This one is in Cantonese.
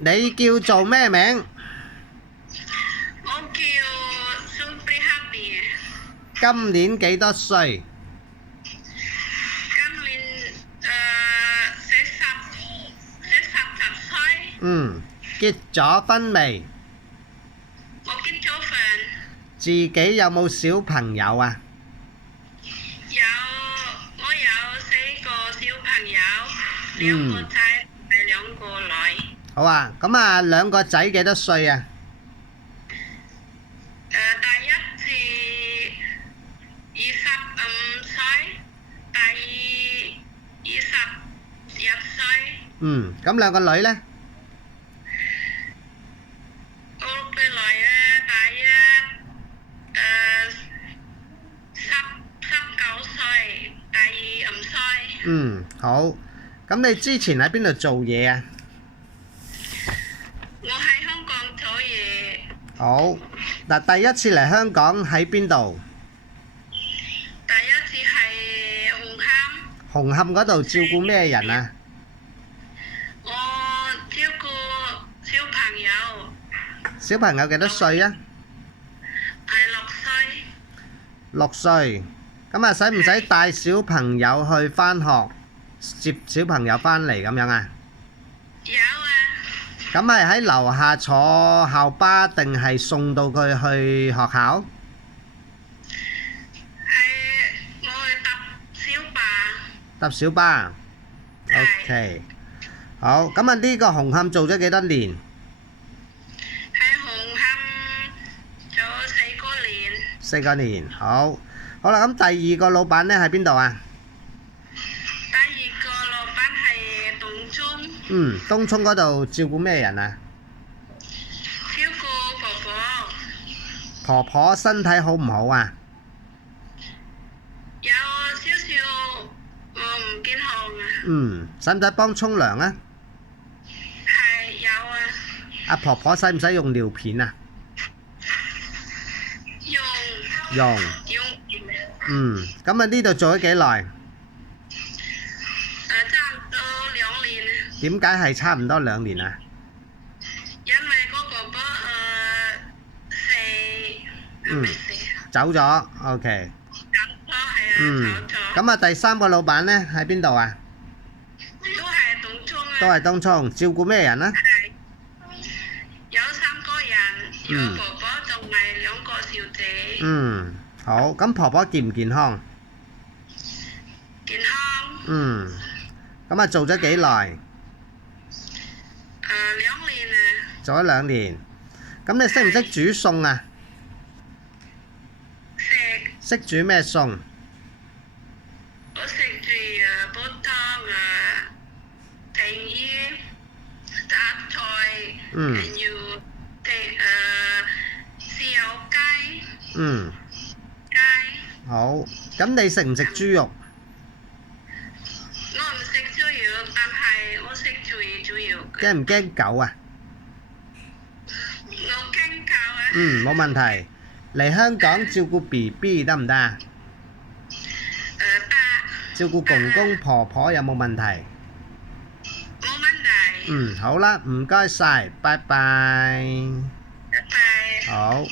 你叫做咩名？我叫蘇菲哈比，今年幾多歲？今年40歲。結咗婚未？我結咗婚，自己有冇小朋友啊？我有4個小朋友，2個仔同埋2個女。好啊，咁啊兩個仔幾多歲啊？第一至25歲，第二21歲。咁兩個女呢？我個女第一19歲，第二5歲。好。咁你之前喺邊度做嘢啊？我喺香港做嘢。好。嗱，第一次嚟香港喺邊度？第一次係紅磡。紅磡嗰度照顧咩人啊？我照顧小朋友。小朋友幾多歲啊係6歲。6歲。咁啊，使唔使帶小朋友去返學，接小朋友返嚟咁樣啊？有啊。咁係喺樓下坐校巴定係送到佢去學校？我去搭小巴。搭小巴。OK。好，咁啊呢個紅磡做咗幾多年？喺紅磡做4個年。4個年。好。好啦，咁第二個老闆呢喺邊度啊？第二個老闆係東涌。東涌嗰度照顧咩人啊？照顧婆婆。婆婆身體好唔好啊？有少少唔健康啊。使唔使幫沖涼啊？係有啊。阿婆婆使唔使用尿片啊？用。咁啊呢度做咗幾耐？差唔多2年啊。點解係差唔多2年啊？因為嗰婆婆走咗。OK。走咗係啊，走咗。咁啊第三個老闆呢喺邊度啊？都係東涌啊。都係東涌，照顧咩人啊？係有3個人，有婆婆同埋2個小姐。好。咁婆婆健唔健康？健康。咁啊做咗幾耐？2年啊。做咗2年。咁你識唔識煮餸啊？識煮咩餸？我識煮煲湯整魚、雜菜，仲要豉油雞。好。咁你食唔食豬肉？我唔食豬肉，但係我識煮豬肉。驚唔驚狗啊？我驚狗啊。冇問題。嚟香港照顧 BB 得唔得啊？得。照顧公公婆婆有冇問題？冇問題。好啦，唔該晒，拜拜。拜拜。好。